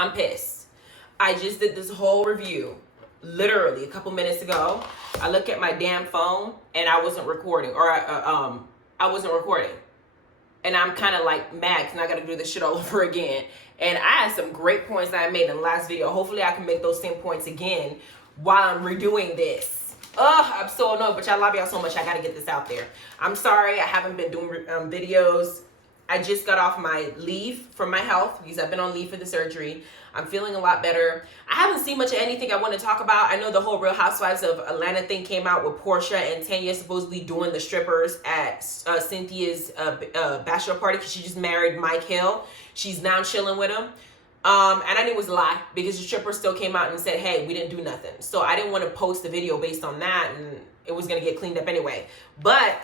I'm pissed. I just did this whole review literally a couple minutes ago. I look at my damn phone and I wasn't recording, or I wasn't recording. And I'm kind of like mad because I got to do this shit all over again. And I had some great points that I made in the last video. Hopefully I can make those same points again while I'm redoing this. Ugh, I'm so annoyed, but y'all love y'all so much. I got to get this out there. I'm sorry I haven't been doing videos. I just got off my leave from my health because I've been on leave for the surgery. I'm feeling a lot better. I haven't seen much of anything I want to talk about. I know the whole Real Housewives of Atlanta thing came out with Portia and Tanya supposedly doing the strippers at Cynthia's bachelor party because she just married Mike Hill. She's now chilling with him. And I knew it was a lie because the stripper still came out and said, hey, we didn't do nothing. So I didn't want to post a video based on that, and it was going to get cleaned up anyway. But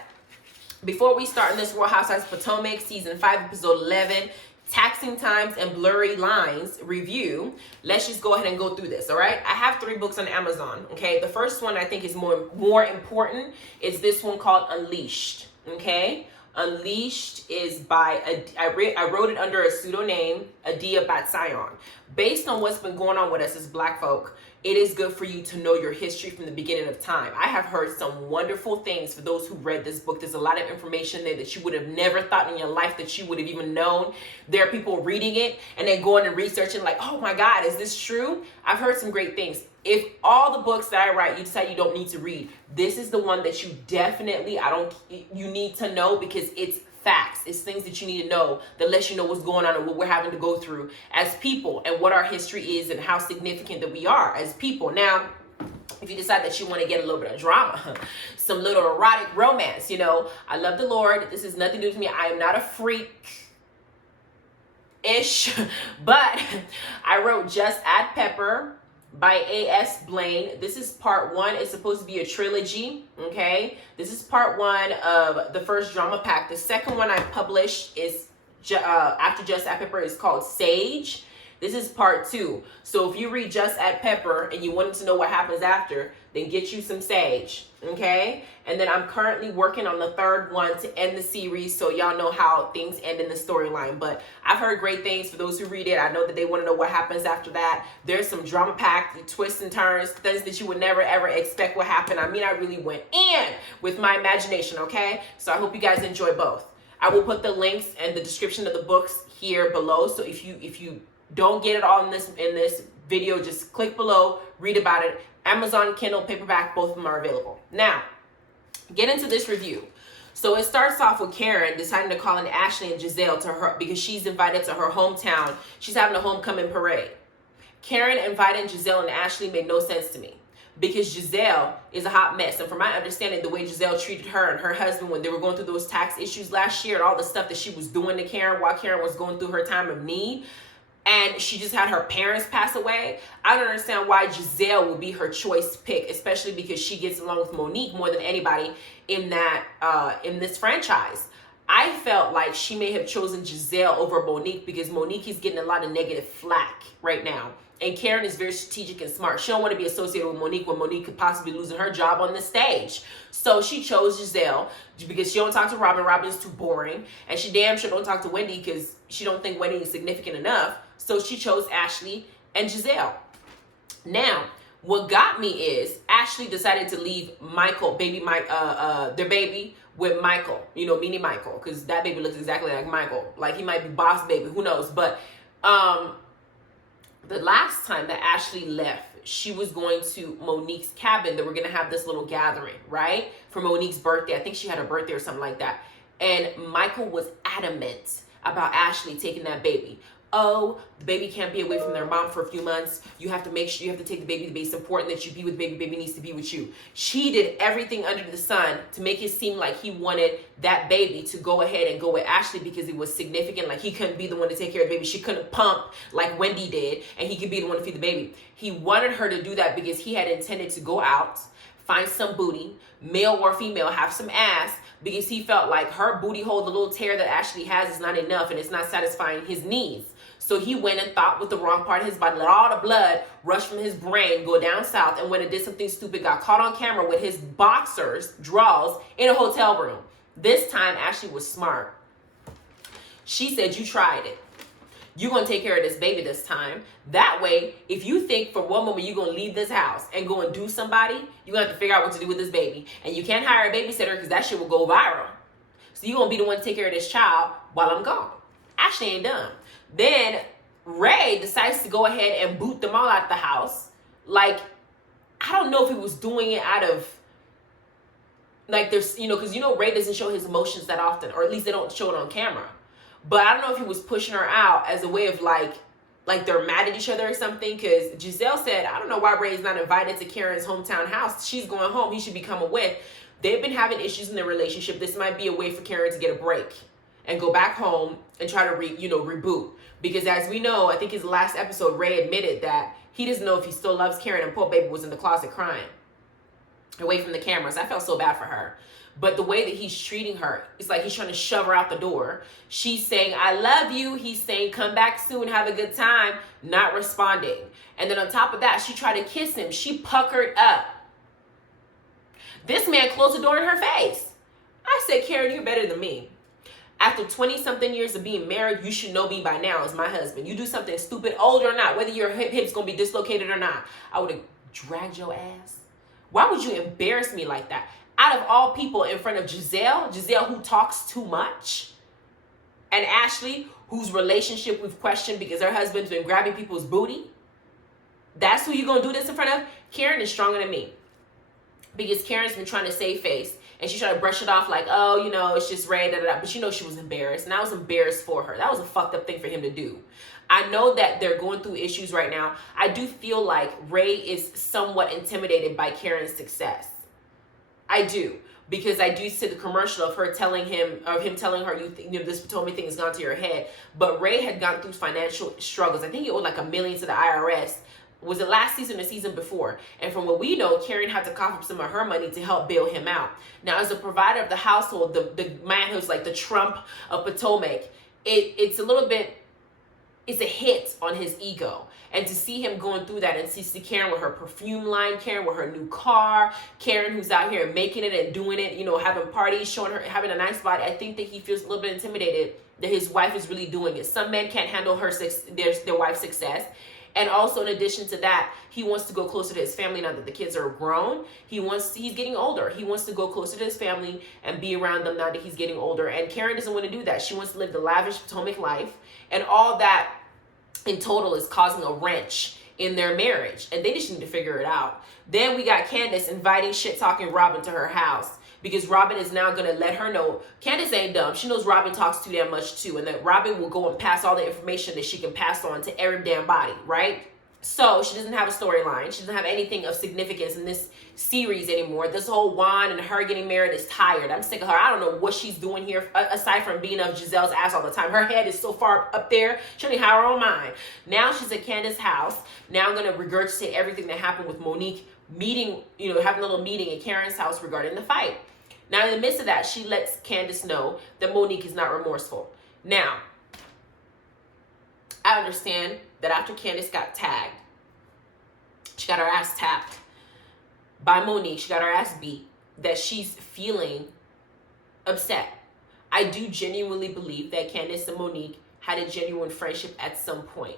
before we start in this Real Housewives of Potomac season 5 episode 11, Taxing Times and Blurry Lines review, let's just go ahead and go through this. All right, I have 3 books on Amazon. Okay, the first one I think is more important is this one called Unleashed. Okay, Unleashed is by I wrote it under a pseudonym, Adia Batsayon. Based on what's been going on with us as Black folk, it is good for you to know your history from the beginning of time. I have heard some wonderful things for those who read this book. There's a lot of information there that you would have never thought in your life that you would have even known. There are people reading it and then going and researching like, oh my God, is this true? I've heard some great things. If all the books that I write, you decide you don't need to read, this is the one that you definitely, you need to know because it's facts. It's things that you need to know that lets you know what's going on and what we're having to go through as people and what our history is and how significant that we are as people. Now, if you decide that you want to get a little bit of drama, some little erotic romance, you know, I love the Lord. This is nothing to do with me. I am not a freak-ish, but I wrote Just Add Pepper by A.S. Blaine. This is part 1. It's supposed to be a trilogy, okay? This is part 1 of the first drama pack. The second one I published is after Just Add Pepper is called Sage. This is part 2. So if you read Just Add Pepper and you wanted to know what happens after, then get you some Sage, okay? And then I'm currently working on the 3rd one to end the series so y'all know how things end in the storyline. But I've heard great things for those who read it. I know that they want to know what happens after that. There's some drama-packed twists and turns, things that you would never ever expect will happen. I mean, I really went in with my imagination, okay? So I hope you guys enjoy both. I will put the links and the description of the books here below. So if you don't get it all in this video, just click below, read about it. Amazon, Kindle, paperback, both of them are available. Now, get into this review. So it starts off with Karen deciding to call in Ashley and Giselle to her because she's invited to her hometown. She's having a homecoming parade. Karen inviting Giselle and Ashley made no sense to me because Giselle is a hot mess. And from my understanding, the way Giselle treated her and her husband when they were going through those tax issues last year and all the stuff that she was doing to Karen while Karen was going through her time of need, and she just had her parents pass away, I don't understand why Giselle would be her choice pick, especially because she gets along with Monique more than anybody in that in this franchise. I felt like she may have chosen Giselle over Monique because Monique is getting a lot of negative flack right now. And Karen is very strategic and smart. She don't want to be associated with Monique when Monique could possibly losing her job on the stage. So she chose Giselle because she don't talk to Robin. Robin's too boring. And she damn sure don't talk to Wendy because she don't think Wendy is significant enough. So she chose Ashley and Giselle. Now, what got me is Ashley decided to leave Michael, their baby with Michael, you know, meaning Michael, because that baby looks exactly like Michael. Like he might be boss baby, who knows? But the last time that Ashley left, she was going to Monique's cabin. They were going to have this little gathering, right? For Monique's birthday. I think she had a birthday or something like that. And Michael was adamant about Ashley taking that baby. Oh, the baby can't be away from their mom for a few months. You have to make sure you have to take the baby. It's important that you be with the baby. Baby needs to be with you. She did everything under the sun to make it seem like he wanted that baby to go ahead and go with Ashley because it was significant. Like he couldn't be the one to take care of the baby. She couldn't pump like Wendy did, and he could be the one to feed the baby. He wanted her to do that because he had intended to go out, find some booty, male or female, have some ass, because he felt like her booty hole, the little tear that Ashley has, is not enough and it's not satisfying his needs. So he went and thought with the wrong part of his body, let all the blood rush from his brain, go down south, and when it did something stupid, got caught on camera with his boxers, draws, in a hotel room. This time, Ashley was smart. She said, you tried it. You're going to take care of this baby this time. That way, if you think for one moment you're going to leave this house and go and do somebody, you're going to have to figure out what to do with this baby. And you can't hire a babysitter because that shit will go viral. So you're going to be the one to take care of this child while I'm gone. Ashley ain't done. Then Ray decides to go ahead and boot them all out the house. Like, I don't know if he was doing it out of, like, there's, you know, because, you know, Ray doesn't show his emotions that often, or at least they don't show it on camera. But I don't know if he was pushing her out as a way of, like they're mad at each other or something. Because Giselle said, I don't know why Ray's not invited to Karen's hometown house. She's going home. He should be coming with. They've been having issues in their relationship. This might be a way for Karen to get a break and go back home and try to reboot. Because as we know, I think his last episode, Ray admitted that he doesn't know if he still loves Karen, and poor baby was in the closet crying away from the cameras. I felt so bad for her. But the way that he's treating her, it's like he's trying to shove her out the door. She's saying, I love you. He's saying, come back soon, have a good time. Not responding. And then on top of that, she tried to kiss him. She puckered up. This man closed the door in her face. I said, Karen, you're better than me. After 20-something years of being married, you should know me by now as my husband. You do something stupid, old or not, whether your hip's going to be dislocated or not, I would have dragged your ass. Why would you embarrass me like that? Out of all people, in front of Giselle who talks too much, and Ashley, whose relationship we've questioned because her husband's been grabbing people's booty. That's who you're going to do this in front of? Karen is stronger than me. Because Karen's been trying to save face, and she tried to brush it off like, oh, you know, it's just Ray, da, da, da. But you know she was embarrassed, and I was embarrassed for her. That was a fucked up thing for him to do. I know that they're going through issues right now. I do feel like Ray is somewhat intimidated by Karen's success. I do, because I do see the commercial of her telling him, or him telling her, you know, this Potomac thing has gone to your head. But Ray had gone through financial struggles. I think he owed like $1 million to the IRS. Was it last season or season before? And from what we know, Karen had to cough up some of her money to help bail him out. Now, as a provider of the household, the man who's like the Trump of Potomac, it's a little bit, it's a hit on his ego. And to see him going through that, and see Karen with her perfume line, Karen with her new car, Karen who's out here making it and doing it, you know, having parties, showing her, having a nice body, I think that he feels a little bit intimidated that his wife is really doing it. Some men can't handle their wife's success. And also, in addition to that, he wants to go closer to his family now that the kids are grown. He's getting older. He wants to go closer to his family and be around them now that he's getting older. And Karen doesn't want to do that. She wants to live the lavish Potomac life. And all that in total is causing a wrench in their marriage. And they just need to figure it out. Then we got Candiace inviting shit-talking Robin to her house, because Robin is now going to let her know Candiace ain't dumb. She knows Robin talks too damn much too, and that Robin will go and pass all the information that she can pass on to every damn body, right? So she doesn't have a storyline. She doesn't have anything of significance in this series anymore. This whole Juan and her getting married is tired. I'm sick of her. I don't know what she's doing here aside from being up Giselle's ass all the time. Her head is so far up there. She don't even have her own mind. Now she's at Candiace's house. Now I'm going to regurgitate everything that happened with Monique meeting, you know, having a little meeting at Karen's house regarding the fight. Now in the midst of that, she lets Candiace know that Monique is not remorseful. Now, I understand that after Candiace got tagged, she got her ass tapped by Monique, she got her ass beat, that she's feeling upset. I do genuinely believe that Candiace and Monique had a genuine friendship at some point.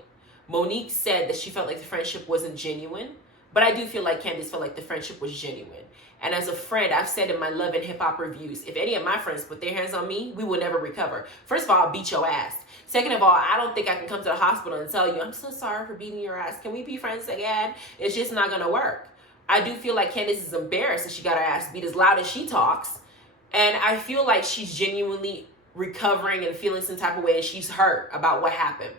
Monique said that she felt like the friendship wasn't genuine, but I do feel like Candiace felt like the friendship was genuine. And as a friend, I've said in my Love and Hip Hop reviews, if any of my friends put their hands on me, we will never recover. First of all, I'll beat your ass. Second of all, I don't think I can come to the hospital and tell you, I'm so sorry for beating your ass. Can we be friends again? It's just not going to work. I do feel like Candiace is embarrassed that she got her ass beat as loud as she talks. And I feel like she's genuinely recovering and feeling some type of way, and she's hurt about what happened.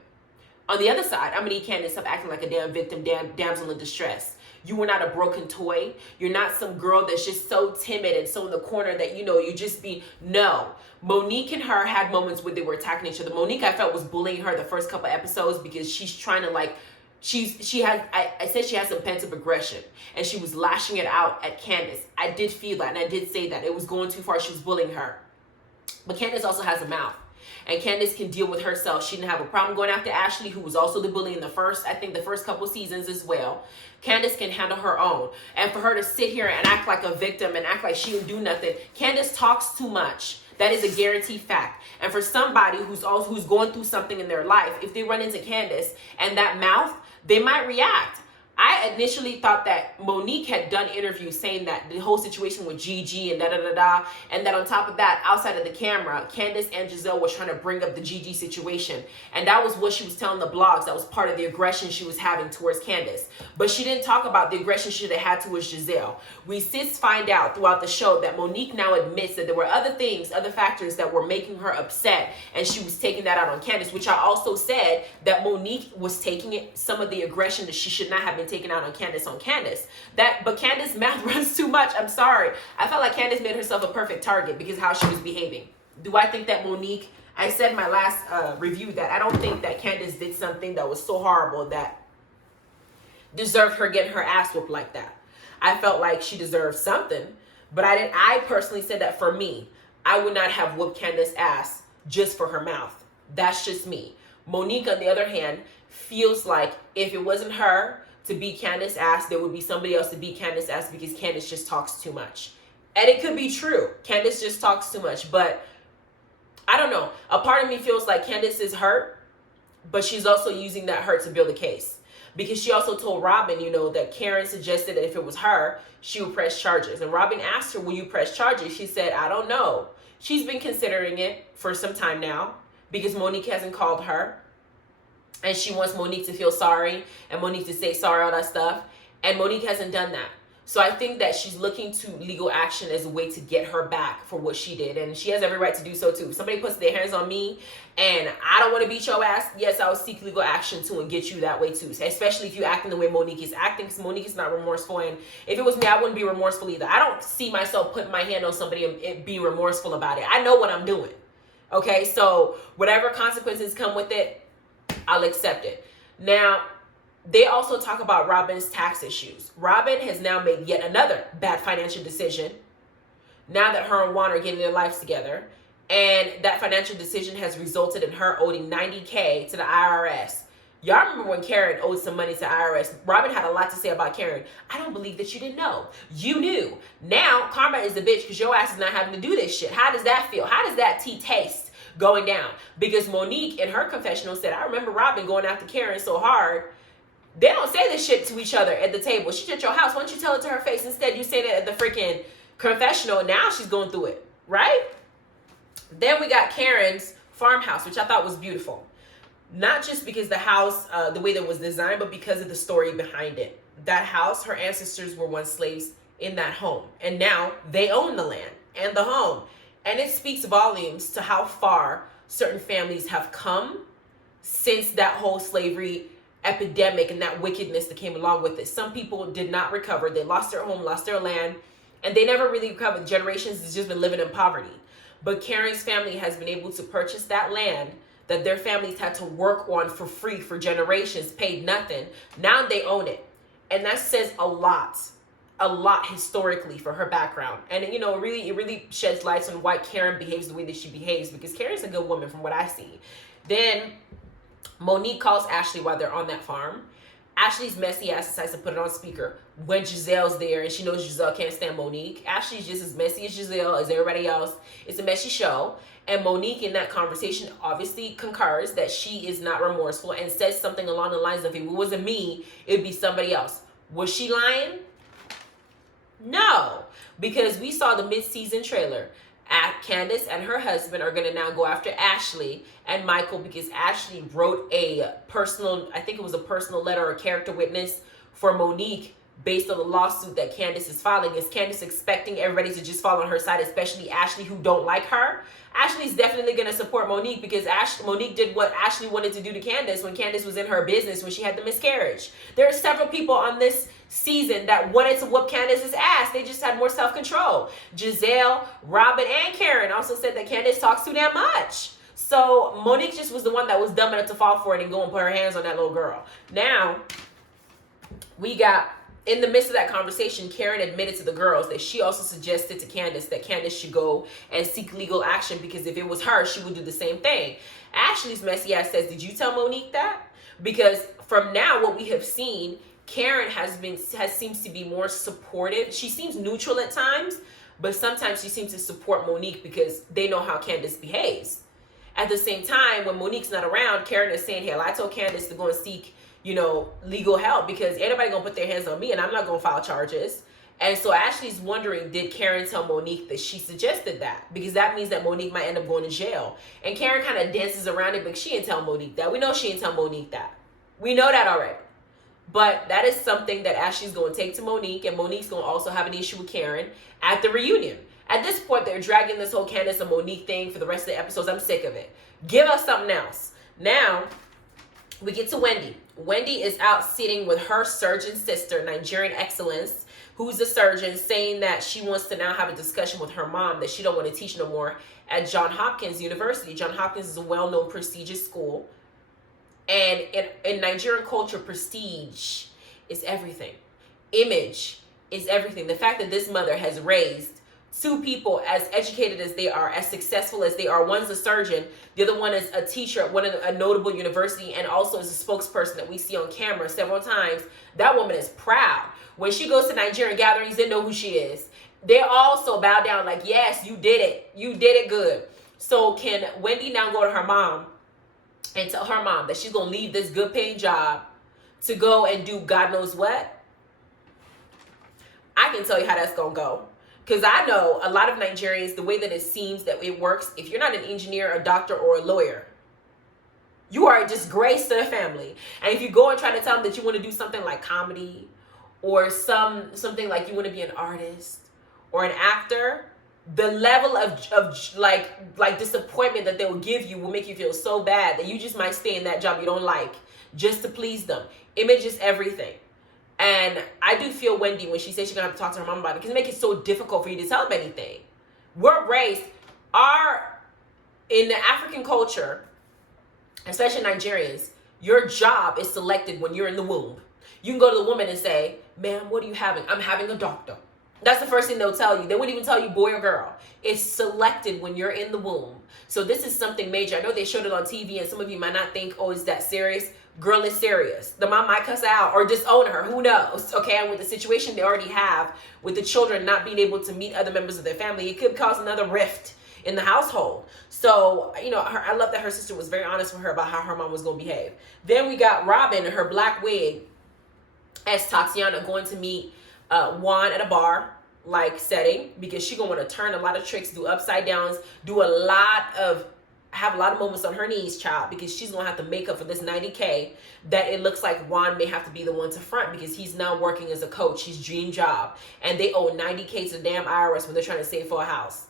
On the other side, I'm going to need Candiace stop acting like a damn victim, damsel in distress. You were not a broken toy. You're not some girl that's just so timid and so in the corner that, you know, you just be, no. Monique and her had moments where they were attacking each other. Monique, I felt, was bullying her the first couple episodes because she's trying to, like, I said she had some pent-up aggression, and she was lashing it out at Candiace. I did feel that, and I did say that. It was going too far. She was bullying her. But Candiace also has a mouth. And Candiace can deal with herself. She didn't have a problem going after Ashley, who was also the bully in the first couple seasons as well. Candiace can handle her own. And for her to sit here and act like a victim and act like she didn't do nothing. Candiace talks too much. That is a guaranteed fact. And for somebody who's going through something in their life, if they run into Candiace and that mouth, they might react. I initially thought that Monique had done interviews saying that the whole situation with Gigi and da-da-da-da, and that on top of that, outside of the camera, Candiace and Giselle was trying to bring up the Gigi situation. And that was what she was telling the blogs. That was part of the aggression she was having towards Candiace. But she didn't talk about the aggression she had towards Giselle. We since find out throughout the show that Monique now admits that there were other things, other factors that were making her upset, and she was taking that out on Candiace, which I also said that Monique was taking some of the aggression that she should not have been taken out on Candiace. But Candiace's mouth runs too much. I'm sorry. I felt like Candiace made herself a perfect target because of how she was behaving. Do I think that Monique, I said in my last review that I don't think that Candiace did something that was so horrible that deserved her getting her ass whooped like that. I felt like she deserved something, but I personally said that for me, I would not have whooped Candiace's ass just for her mouth. That's just me. Monique, on the other hand, feels like if it wasn't her to beat Candiace's ass, there would be somebody else to beat Candiace's ass because Candiace just talks too much. And it could be true. Candiace just talks too much, but I don't know. A part of me feels like Candiace is hurt, but she's also using that hurt to build a case. Because she also told Robin, that Karen suggested that if it was her, she would press charges. And Robin asked her, will you press charges? She said, I don't know. She's been considering it for some time now because Monique hasn't called her. And she wants Monique to feel sorry and Monique to say sorry, all that stuff. And Monique hasn't done that. So I think that she's looking to legal action as a way to get her back for what she did. And she has every right to do so too. If somebody puts their hands on me and I don't want to beat your ass, yes, I will seek legal action too and get you that way too. Especially if you acting the way Monique is acting, because Monique is not remorseful. And if it was me, I wouldn't be remorseful either. I don't see myself putting my hand on somebody and be remorseful about it. I know what I'm doing. Okay, so whatever consequences come with it, I'll accept it. Now, they also talk about Robin's tax issues. Robin has now made yet another bad financial decision now that her and Juan are getting their lives together. And that financial decision has resulted in her owing $90K to the IRS. Y'all remember when Karen owed some money to IRS? Robin had a lot to say about Karen. I don't believe that you didn't know. You knew. Now, karma is a bitch because your ass is not having to do this shit. How does that feel? How does that tea taste going down? Because Monique in her confessional said, I remember Robin going after Karen so hard. They don't say this shit to each other at the table. She's at your house. Why don't you tell it to her face? Instead, you say that at the freaking confessional. Now she's going through it, right? Then we got Karen's farmhouse, which I thought was beautiful. Not just because the house, the way that it was designed, but because of the story behind it. That house, her ancestors were once slaves in that home. And now they own the land and the home. And it speaks volumes to how far certain families have come since that whole slavery epidemic and that wickedness that came along with it. Some people did not recover. They lost their home, lost their land, and they never really recovered. Generations has just been living in poverty. But Karen's family has been able to purchase that land that their families had to work on for free for generations, paid nothing. Now they own it. And that says a lot historically for her background. And it really sheds light on why Karen behaves the way that she behaves, because Karen's a good woman from what I see. Then Monique calls Ashley while they're on that farm. Ashley's messy ass decides to put it on speaker when Giselle's there, and she knows Giselle can't stand Monique. Ashley's just as messy as Giselle, as everybody else. It's a messy show. And Monique in that conversation obviously concurs that she is not remorseful and says something along the lines of, if it wasn't me, it'd be somebody else. Was she lying? No, because we saw the mid-season trailer. Candiace and her husband are going to now go after Ashley and Michael because Ashley wrote a personal letter or character witness for Monique based on the lawsuit that Candiace is filing. Is Candiace expecting everybody to just fall on her side, especially Ashley, who don't like her? Ashley's definitely going to support Monique because Monique did what Ashley wanted to do to Candiace when Candiace was in her business when she had the miscarriage. There are several people on this season that wanted to whoop Candiace's ass. They just had more self-control. Giselle, Robin, and Karen also said that Candiace talks too damn much. So Monique just was the one that was dumb enough to fall for it and go and put her hands on that little girl. Now, we got, in the midst of that conversation, Karen admitted to the girls that she also suggested to Candiace that Candiace should go and seek legal action because if it was her, she would do the same thing. Ashley's messy ass says, did you tell Monique that? Because from now, what we have seen, Karen seems to be more supportive. She seems neutral at times, but sometimes she seems to support Monique because they know how Candiace behaves. At the same time, when Monique's not around, Karen is saying, hell, I told Candiace to go and seek, legal help because anybody gonna put their hands on me and I'm not gonna file charges. And so Ashley's wondering, did Karen tell Monique that she suggested that? Because that means that Monique might end up going to jail. And Karen kind of dances around it, but she didn't tell Monique that. We know she didn't tell Monique that. We know that already. But that is something that Ashley's going to take to Monique, and Monique's going to also have an issue with Karen at the reunion. At this point, they're dragging this whole Candiace and Monique thing for the rest of the episodes. I'm sick of it. Give us something else. Now, we get to Wendy. Wendy is out sitting with her surgeon sister, Nigerian Excellence, who's a surgeon, saying that she wants to now have a discussion with her mom that she don't want to teach no more at Johns Hopkins University. Johns Hopkins is a well-known, prestigious school. And in Nigerian culture, prestige is everything. Image is everything. The fact that this mother has raised two people as educated as they are, as successful as they are. One's a surgeon, the other one is a teacher at a notable university, and also is a spokesperson that we see on camera several times. That woman is proud. When she goes to Nigerian gatherings, they know who she is. They also bow down like, yes, you did it. You did it good. So can Wendy now go to her mom and tell her mom that she's going to leave this good paying job to go and do God knows what? I can tell you how that's going to go. Because I know a lot of Nigerians, the way that it seems that it works, if you're not an engineer, a doctor, or a lawyer, you are a disgrace to the family. And if you go and try to tell them that you want to do something like comedy or something like you want to be an artist or an actor, the level of like disappointment that they will give you will make you feel so bad that you just might stay in that job you don't like just to please them. Image is everything. And I do feel Wendy when she says she's going to have to talk to her mom about it because it makes it so difficult for you to tell them anything. We're raised, in the African culture, especially Nigerians, your job is selected when you're in the womb. You can go to the woman and say, ma'am, what are you having? I'm having a doctor. That's the first thing they'll tell you. They wouldn't even tell you boy or girl. It's selected when you're in the womb. So this is something major. I know they showed it on TV and some of you might not think, oh, is that serious? Girl is serious. The mom might cuss out or disown her. Who knows? Okay, and with the situation they already have with the children not being able to meet other members of their family, it could cause another rift in the household. So, I love that her sister was very honest with her about how her mom was going to behave. Then we got Robin in her black wig as Tatiana going to meet Juan at a bar like setting because she's gonna want to turn a lot of tricks, do upside downs, have a lot of moments on her knees, child, because she's gonna have to make up for this $90K that it looks like Juan may have to be the one to front because he's now working as a coach, his dream job, and they owe $90K to the damn IRS when they're trying to save for a house.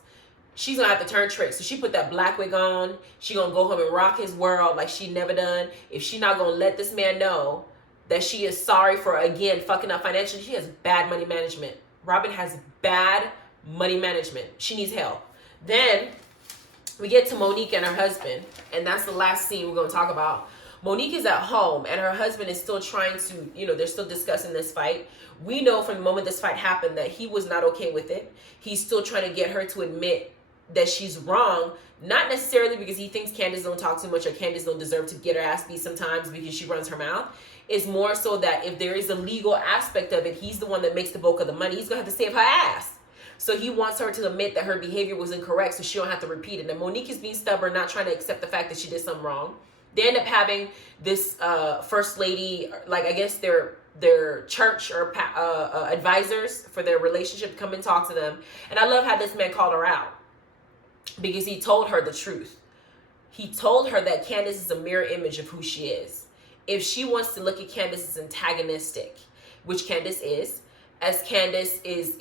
She's gonna have to turn tricks. So she put that black wig on. She gonna go home and rock his world like she never done. If she not gonna let this man know that she is sorry for, again, fucking up financially, she has bad money management. Robin has bad money management. She needs help. Then we get to Monique and her husband, and that's the last scene we're going to talk about. Monique is at home, and her husband is still trying to, they're still discussing this fight. We know from the moment this fight happened that he was not okay with it. He's still trying to get her to admit that she's wrong, not necessarily because he thinks Candiace don't talk too much or Candiace don't deserve to get her ass beat sometimes because she runs her mouth. It's more so that if there is a legal aspect of it, he's the one that makes the bulk of the money. He's going to have to save her ass. So he wants her to admit that her behavior was incorrect so she don't have to repeat it. And Monique is being stubborn, not trying to accept the fact that she did something wrong. They end up having this first lady, like I guess their church or advisors for their relationship come and talk to them. And I love how this man called her out because he told her the truth. He told her that Candiace is a mirror image of who she is. If she wants to look at Candiace as antagonistic, which Candiace is, as Candiace is,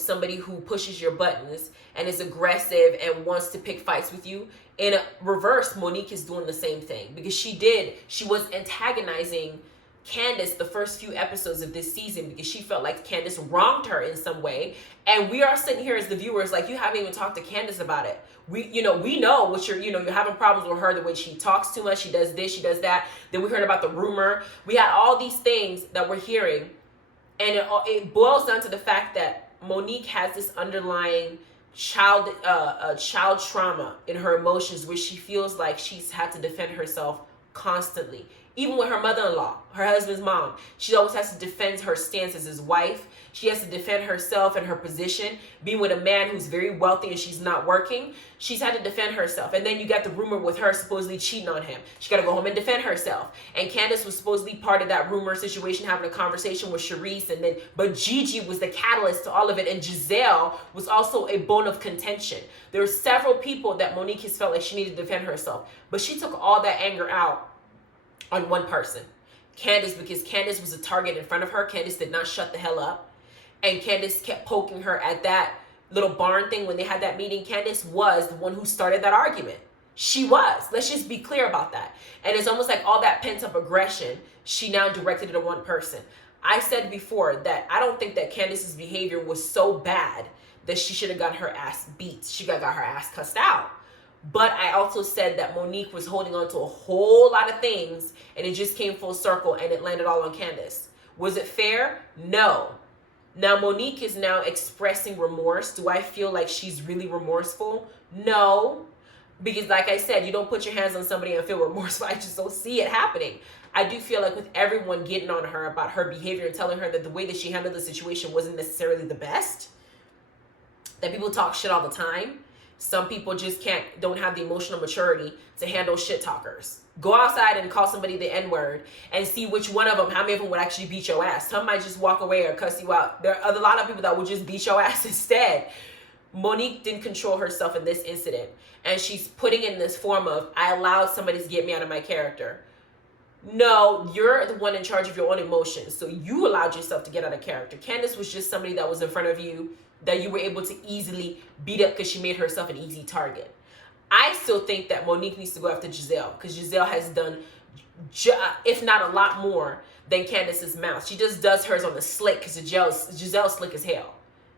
somebody who pushes your buttons and is aggressive and wants to pick fights with you, in reverse, Monique is doing the same thing because she was antagonizing Candiace the first few episodes of this season because she felt like Candiace wronged her in some way. And we are sitting here as the viewers like, you haven't even talked to Candiace about it. We know what you're having problems with her, the way she talks too much, she does this, she does that. Then we heard about the rumor. We had all these things that we're hearing. And it boils down to the fact that Monique has this underlying child trauma in her emotions where she feels like she's had to defend herself constantly. Even with her mother-in-law, her husband's mom, she always has to defend her stance as his wife. She has to defend herself and her position. Being with a man who's very wealthy and she's not working, she's had to defend herself. And then you got the rumor with her supposedly cheating on him. She got to go home and defend herself. And Candiace was supposedly part of that rumor situation, having a conversation with Charisse. But Gigi was the catalyst to all of it. And Giselle was also a bone of contention. There were several people that Monique has felt like she needed to defend herself. But she took all that anger out on one person, Candiace, because Candiace was a target in front of her. Candiace did not shut the hell up. And Candiace kept poking her at that little barn thing when they had that meeting. Candiace was the one who started that argument. She was. Let's just be clear about that. And it's almost like all that pent-up aggression, she now directed it at one person. I said before that I don't think that Candiace's behavior was so bad that she should have got her ass beat. She got her ass cussed out. But I also said that Monique was holding on to a whole lot of things and it just came full circle and it landed all on Candiace. Was it fair? No. Now Monique is now expressing remorse. Do I feel like she's really remorseful? No. Because like I said, you don't put your hands on somebody and feel remorseful. I just don't see it happening. I do feel like with everyone getting on her about her behavior and telling her that the way that she handled the situation wasn't necessarily the best, that people talk shit all the time. Some people just don't have the emotional maturity to handle shit talkers. Go outside and call somebody the N-word and see which one of them, how many of them would actually beat your ass. Some might just walk away or cuss you out. There are a lot of people that would just beat your ass instead. Monique didn't control herself in this incident. And she's putting in this form of, I allowed somebody to get me out of my character. No, you're the one in charge of your own emotions. So you allowed yourself to get out of character. Candiace was just somebody that was in front of you that you were able to easily beat up because she made herself an easy target. I still think that Monique needs to go after Giselle because Giselle has done, if not a lot more than Candiace's mouth. She just does hers on the slick because Giselle's slick as hell.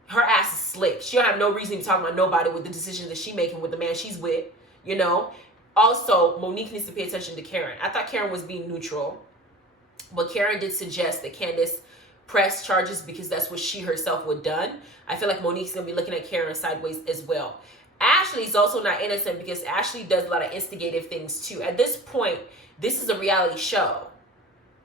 Her ass is slick. She don't have no reason to be talking about nobody with the decisions that she's making with the man she's with, you know. Also, Monique needs to pay attention to Karen. I thought Karen was being neutral, but Karen did suggest that Candiace press charges because that's what she herself would done. I feel like Monique's gonna be looking at Karen sideways as well. Ashley's also not innocent because Ashley does a lot of instigative things too. At this point, this is a reality show.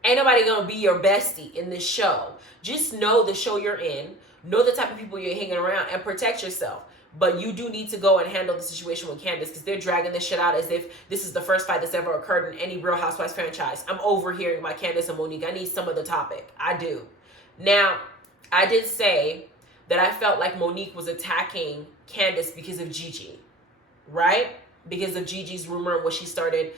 Ain't nobody gonna be your bestie in this show. Just know the show you're in, know the type of people you're hanging around, and protect yourself. But you do need to go and handle the situation with Candiace because they're dragging this shit out as if this is the first fight that's ever occurred in any Real Housewives franchise. I'm overhearing about Candiace and Monique. I need some of the topic. I do. Now, I did say that I felt like Monique was attacking Candiace because of Gigi, right? Because of Gigi's rumor and what she started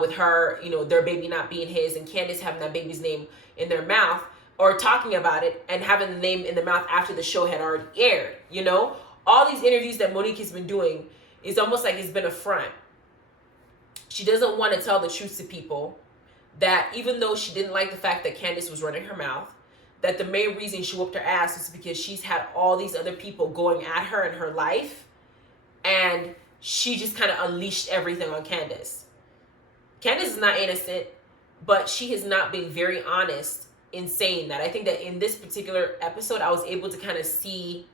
with her, you know, their baby not being his and Candiace having that baby's name in their mouth or talking about it and having the name in the mouth after the show had already aired, you know? All these interviews that Monique has been doing is almost like it's been a front. She doesn't want to tell the truth to people that even though she didn't like the fact that Candiace was running her mouth, that the main reason she whooped her ass was because she's had all these other people going at her in her life and she just kind of unleashed everything on Candiace. Candiace is not innocent, but she has not been very honest in saying that. I think that in this particular episode, I was able to kind of see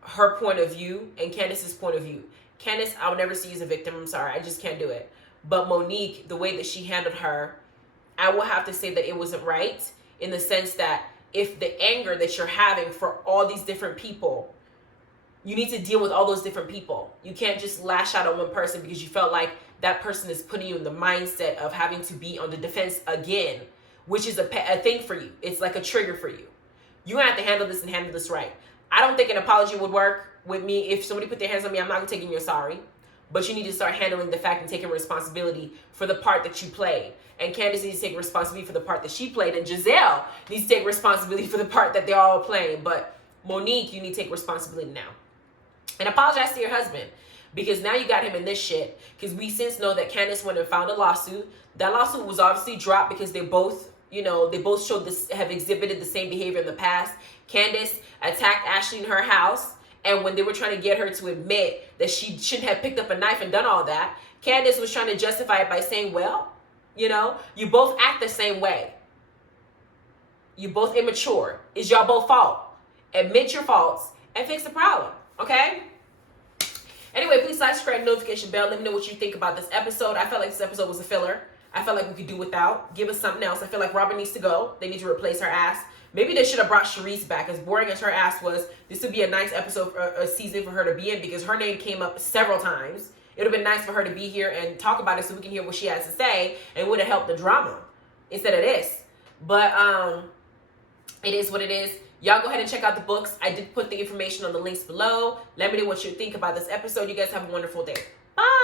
her point of view and Candiace's point of view. Candiace, I'll never see you as a victim. I'm sorry. I just can't do it. But Monique, the way that she handled her, I will have to say that it wasn't right in the sense that if the anger that you're having for all these different people, you need to deal with all those different people. You can't just lash out on one person because you felt like that person is putting you in the mindset of having to be on the defense again, which is a thing for you. It's like a trigger for you. You have to handle this and handle this right. I don't think an apology would work with me. If somebody put their hands on me, I'm not taking your sorry. But you need to start handling the fact and taking responsibility for the part that you played. And Candiace needs to take responsibility for the part that she played. And Giselle needs to take responsibility for the part that they're all playing. But Monique, you need to take responsibility now. And apologize to your husband. Because now you got him in this shit. Because we since know that Candiace went and found a lawsuit. That lawsuit was obviously dropped because they both, you know, they both showed this, have exhibited the same behavior in the past. Candiace attacked Ashley in her house. And when they were trying to get her to admit that she shouldn't have picked up a knife and done all that, Candiace was trying to justify it by saying, well, you know, you both act the same way. You both immature. It's y'all both fault. Admit your faults and fix the problem, okay? Anyway, please like, subscribe, notification bell. Let me know what you think about this episode. I felt like this episode was a filler. I felt like we could do without. Give us something else. I feel like Robin needs to go. They need to replace her ass. Maybe they should have brought Charisse back. As boring as her ass was, this would be a nice episode, a season for her to be in, because her name came up several times. It would have been nice for her to be here and talk about it so we can hear what she has to say, and would have helped the drama instead of this. But it is what it is. Y'all go ahead and check out the books. I did put the information on the links below. Let me know what you think about this episode. You guys have a wonderful day. Bye.